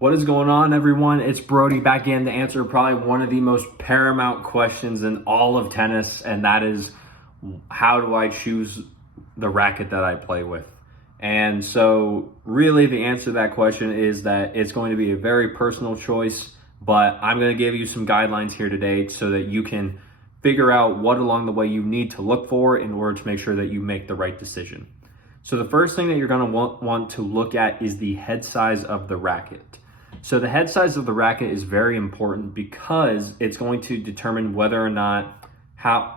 What is going on, everyone? It's Brody back in to answer probably one of the most paramount questions in all of tennis, and that is, how do I choose the racket that I play with? And so really the answer to that question is that it's going to be a very personal choice, but I'm going to give you some guidelines here today so that you can figure out what along the way you need to look for in order to make sure that you make the right decision. So the first thing that you're going to want to look at is the head size of the racket. So the head size of the racket is very important because it's going to determine whether or not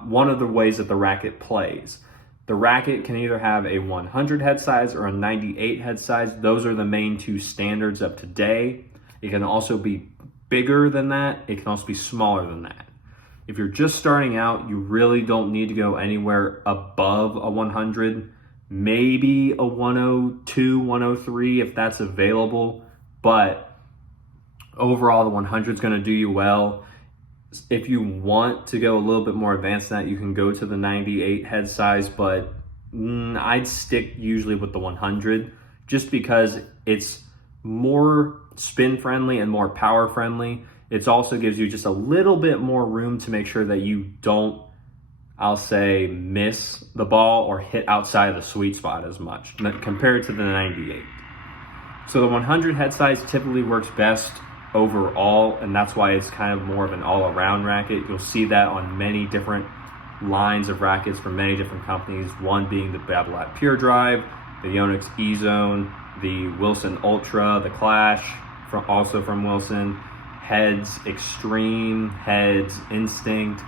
one of the ways that the racket plays. The racket can either have a 100 head size or a 98 head size. Those are the main two standards of today. It can also be bigger than that. It can also be smaller than that. If you're just starting out, you really don't need to go anywhere above a 100, maybe a 102, 103 if that's available, but overall, the 100 is going to do you well. If you want to go a little bit more advanced than that, you can go to the 98 head size, but I'd stick usually with the 100 just because it's more spin friendly and more power friendly. It also gives you just a little bit more room to make sure that you don't, I'll say, miss the ball or hit outside of the sweet spot as much compared to the 98. So the 100 head size typically works best overall, and that's why it's kind of more of an all-around racket. You'll see that on many different lines of rackets from many different companies, one being the Babolat Pure Drive, the Yonex E-Zone, the Wilson Ultra, the Clash, also from Wilson, Heads Extreme, Heads Instinct,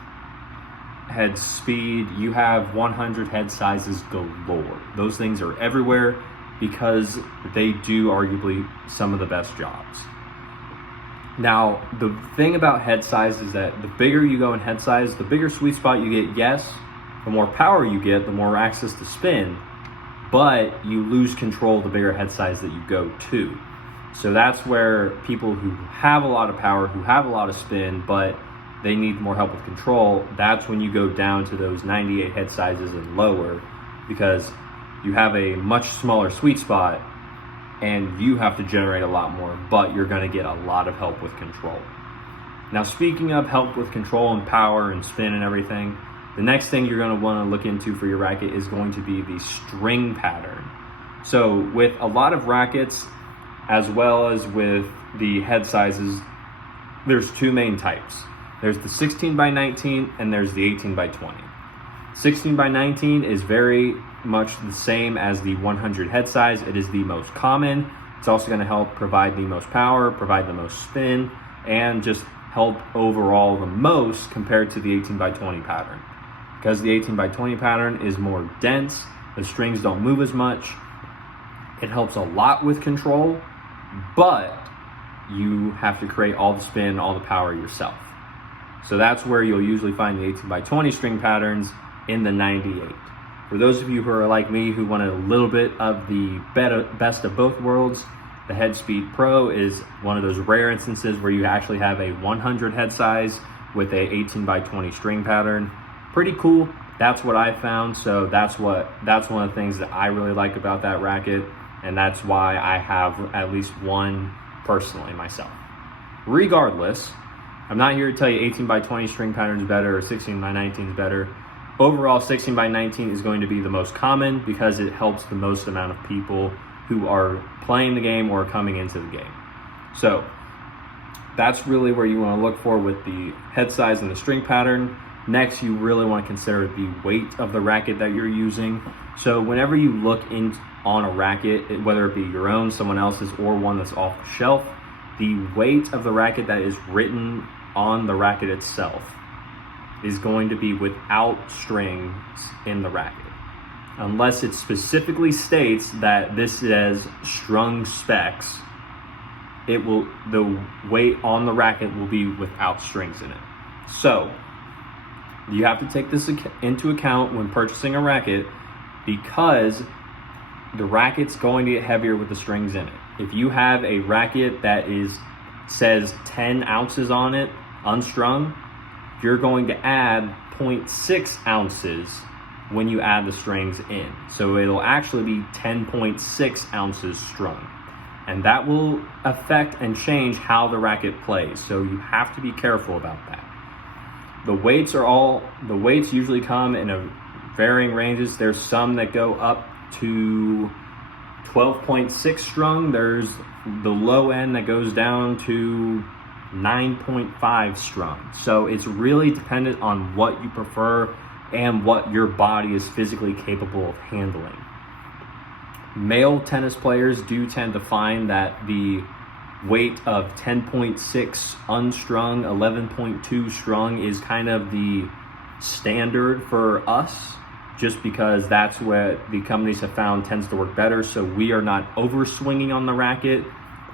Heads Speed. You have 100 head sizes galore. Those things are everywhere because they do arguably some of the best jobs. Now, the thing about head size is that the bigger you go in head size, the bigger sweet spot you get, yes. The more power you get, the more access to spin, but you lose control the bigger head size that you go to. So that's where people who have a lot of power, who have a lot of spin, but they need more help with control, that's when you go down to those 98 head sizes and lower, because you have a much smaller sweet spot and you have to generate a lot more, but you're going to get a lot of help with control. Now, speaking of help with control and power and spin and everything, the next thing you're going to want to look into for your racket is going to be the string pattern. So with a lot of rackets, as well as with the head sizes, there's two main types. There's the 16 by 19 and there's the 18 by 20. 16 by 19 is very much the same as the 100 head size. It is the most common. It's also going to help provide the most power, provide the most spin, and just help overall the most compared to the 18 by 20 pattern. Because the 18 by 20 pattern is more dense, the strings don't move as much. It helps a lot with control, but you have to create all the spin, all the power yourself. So that's where you'll usually find the 18 by 20 string patterns in the 98. For those of you who are like me who wanted a little bit of the best of both worlds, the Head Speed Pro is one of those rare instances where you actually have a 100 head size with a 18 by 20 string pattern. Pretty cool. That's what I found. So that's one of the things that I really like about that racket, and that's why I have at least one personally myself. Regardless, I'm not here to tell you 18 by 20 string pattern is better or 16 by 19 is better. Overall, 16 by 19 is going to be the most common because it helps the most amount of people who are playing the game or coming into the game. So that's really where you want to look for with the head size and the string pattern. Next, you really want to consider the weight of the racket that you're using. So whenever you look on a racket, whether it be your own, someone else's, or one that's off the shelf, the weight of the racket that is written on the racket itself is going to be without strings in the racket. Unless it specifically states that this says strung specs, the weight on the racket will be without strings in it. So you have to take this into account when purchasing a racket, because the racket's going to get heavier with the strings in it. If you have a racket that says 10 ounces on it, unstrung, you're going to add 0.6 ounces when you add the strings in. So it'll actually be 10.6 ounces strung. And that will affect and change how the racket plays. So you have to be careful about that. The weights usually come in a varying ranges. There's some that go up to 12.6 strung. There's the low end that goes down to 9.5 strung. So it's really dependent on what you prefer and what your body is physically capable of handling. Male tennis players do tend to find that the weight of 10.6 unstrung, 11.2 strung is kind of the standard for us, just because that's what the companies have found tends to work better. So we are not over swinging on the racket,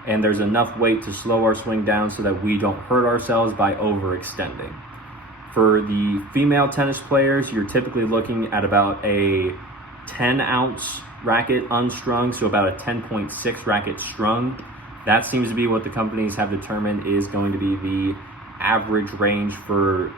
and there's enough weight to slow our swing down so that we don't hurt ourselves by overextending. For the female tennis players, you're typically looking at about a 10-ounce racket unstrung, so about a 10.6 racket strung. That seems to be what the companies have determined is going to be the average range for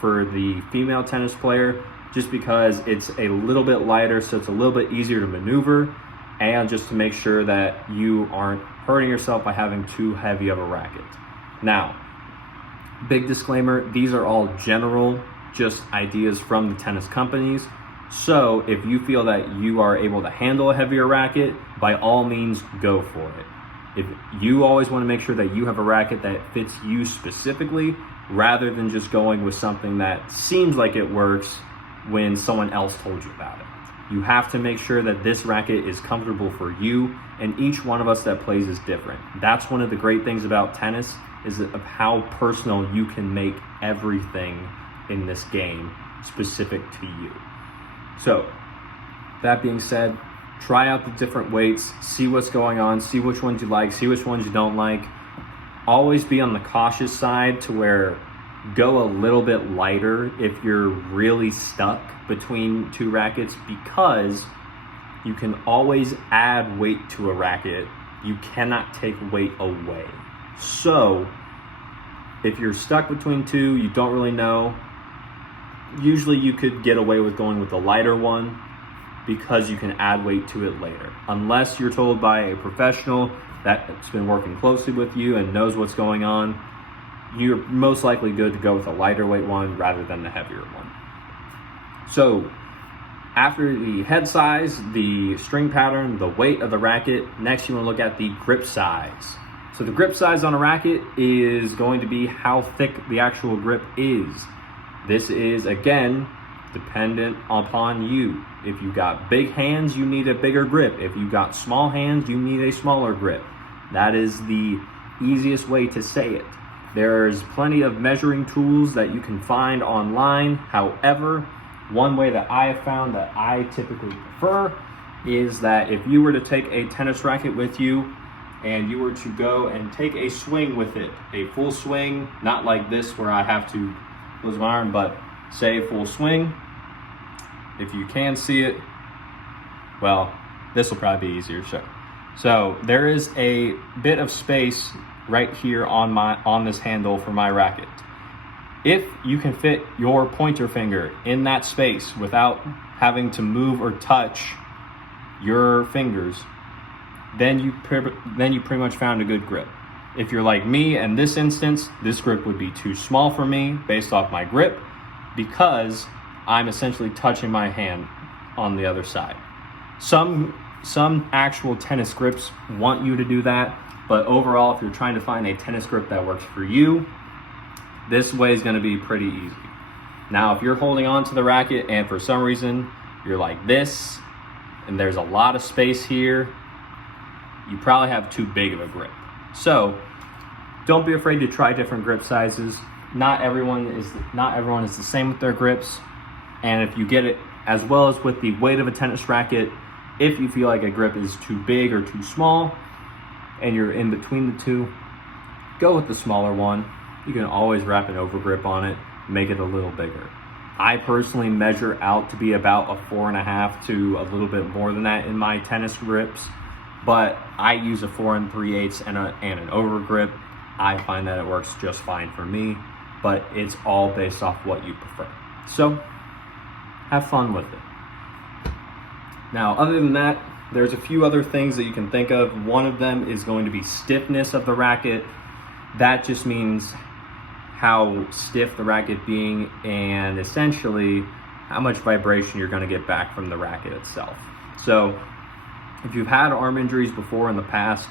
the female tennis player, just because it's a little bit lighter, so it's a little bit easier to maneuver, and just to make sure that you aren't hurting yourself by having too heavy of a racket. Now, big disclaimer, these are all general, just ideas from the tennis companies. So if you feel that you are able to handle a heavier racket, by all means, go for it. If you always want to make sure that you have a racket that fits you specifically, rather than just going with something that seems like it works when someone else told you about it. You have to make sure that this racket is comfortable for you, and each one of us that plays is different. That's one of the great things about tennis, is of how personal you can make everything in this game specific to you. So, that being said, try out the different weights, see what's going on, see which ones you like, see which ones you don't like. Always be on the cautious side to where go a little bit lighter if you're really stuck between two rackets, because you can always add weight to a racket. You cannot take weight away. So if you're stuck between two, you don't really know, usually you could get away with going with the lighter one because you can add weight to it later. Unless you're told by a professional that's been working closely with you and knows what's going on, you're most likely good to go with a lighter weight one rather than the heavier one. So after the head size, the string pattern, the weight of the racket, next you want to look at the grip size. So the grip size on a racket is going to be how thick the actual grip is. This is, again, dependent upon you. If you got big hands, you need a bigger grip. If you got small hands, you need a smaller grip. That is the easiest way to say it. There's plenty of measuring tools that you can find online. However, one way that I have found that I typically prefer is that if you were to take a tennis racket with you and you were to go and take a swing with it, a full swing, not like this where I have to close my arm, but say a full swing. If you can see it, well, this will probably be easier to show. So there is a bit of space right here on this handle for my racket. If you can fit your pointer finger in that space without having to move or touch your fingers, then you pretty much found a good grip. If you're like me, in this instance, this grip would be too small for me based off my grip, because I'm essentially touching my hand on the other side. Some actual tennis grips want you to do that, but overall, if you're trying to find a tennis grip that works for you, this way is going to be pretty easy. Now, if you're holding on to the racket and for some reason you're like this, and there's a lot of space here, you probably have too big of a grip. So don't be afraid to try different grip sizes. Not everyone is the same with their grips. And if you get it as well as with the weight of a tennis racket, if you feel like a grip is too big or too small and you're in between the two, go with the smaller one. You can always wrap an over grip on it, make it a little bigger. I personally measure out to be about a 4.5 to a little bit more than that in my tennis grips, but I use a 4 3/8 and an over grip. I find that it works just fine for me, but it's all based off what you prefer. So have fun with it. Now, other than that, There's a few other things that you can think of. One of them is going to be stiffness of the racket. That just means how stiff the racket being, and essentially how much vibration you're going to get back from the racket itself. So if you've had arm injuries before in the past,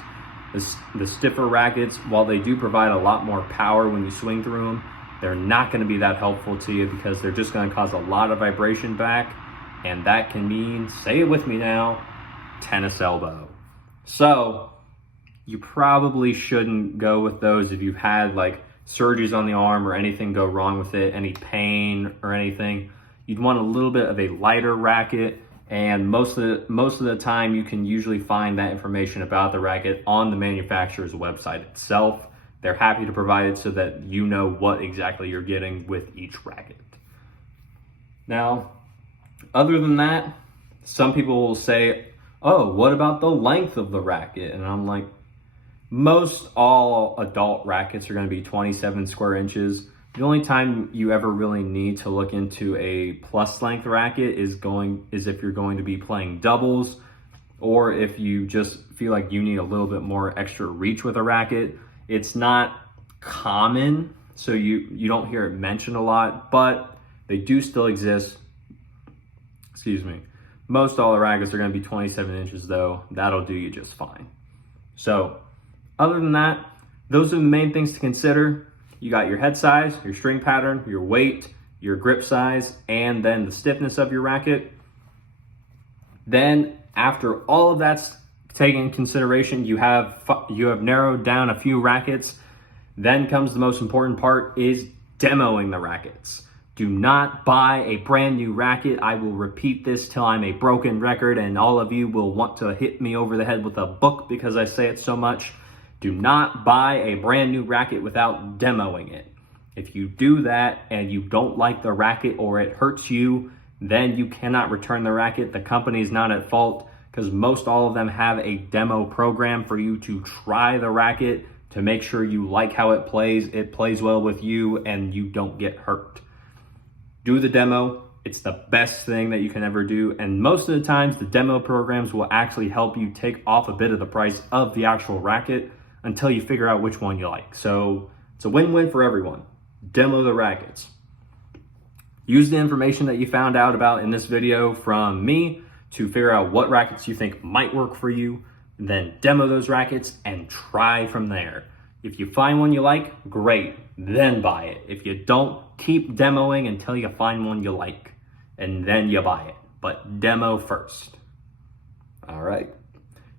the stiffer rackets, while they do provide a lot more power when you swing through them, they're not going to be that helpful to you because they're just going to cause a lot of vibration back, and that can mean, say it with me now, tennis elbow. So you probably shouldn't go with those if you've had like surgeries on the arm or anything go wrong with it, any pain or anything. You'd want a little bit of a lighter racket, and most of the time you can usually find that information about the racket on the manufacturer's website itself. They're happy to provide it so that you know what exactly you're getting with each racket. Now, other than that, some people will say, oh, what about the length of the racket? And I'm like, most all adult rackets are going to be 27 square inches. The only time you ever really need to look into a plus length racket is if you're going to be playing doubles, or if you just feel like you need a little bit more extra reach with a racket. It's not common, so you don't hear it mentioned a lot, but they do still exist. Excuse me. Most all the rackets are going to be 27 inches though. That'll do you just fine. So other than that, those are the main things to consider. You got your head size, your string pattern, your weight, your grip size, and then the stiffness of your racket. Then after all of that's taken into consideration, you have narrowed down a few rackets. Then comes the most important part, is demoing the rackets. Do not buy a brand new racket. I will repeat this till I'm a broken record and all of you will want to hit me over the head with a book because I say it so much. Do not buy a brand new racket without demoing it. If you do that and you don't like the racket or it hurts you, then you cannot return the racket. The company is not at fault because most all of them have a demo program for you to try the racket to make sure you like how it plays well with you, and you don't get hurt. Do the demo. It's the best thing that you can ever do. And most of the times the demo programs will actually help you take off a bit of the price of the actual racket until you figure out which one you like. So it's a win-win for everyone. Demo the rackets. Use the information that you found out about in this video from me to figure out what rackets you think might work for you. Then demo those rackets and try from there. If you find one you like, great, then buy it. If you don't, keep demoing until you find one you like, and then you buy it. But demo first. All right.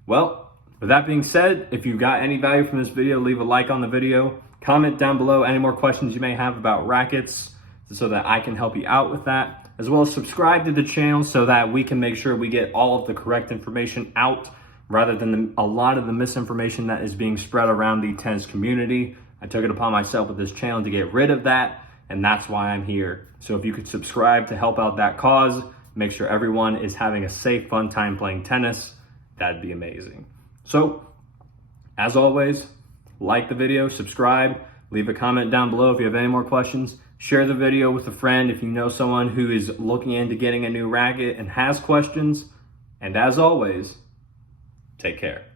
Well, with that being said, if you got any value from this video, leave a like on the video. Comment down below any more questions you may have about rackets so that I can help you out with that. As well as subscribe to the channel so that we can make sure we get all of the correct information out rather than a lot of the misinformation that is being spread around the tennis community. I took it upon myself with this channel to get rid of that, and that's why I'm here. So if you could subscribe to help out that cause, make sure everyone is having a safe, fun time playing tennis, that'd be amazing. So, as always, like the video, subscribe, leave a comment down below if you have any more questions. Share the video with a friend if you know someone who is looking into getting a new racket and has questions. And as always, take care.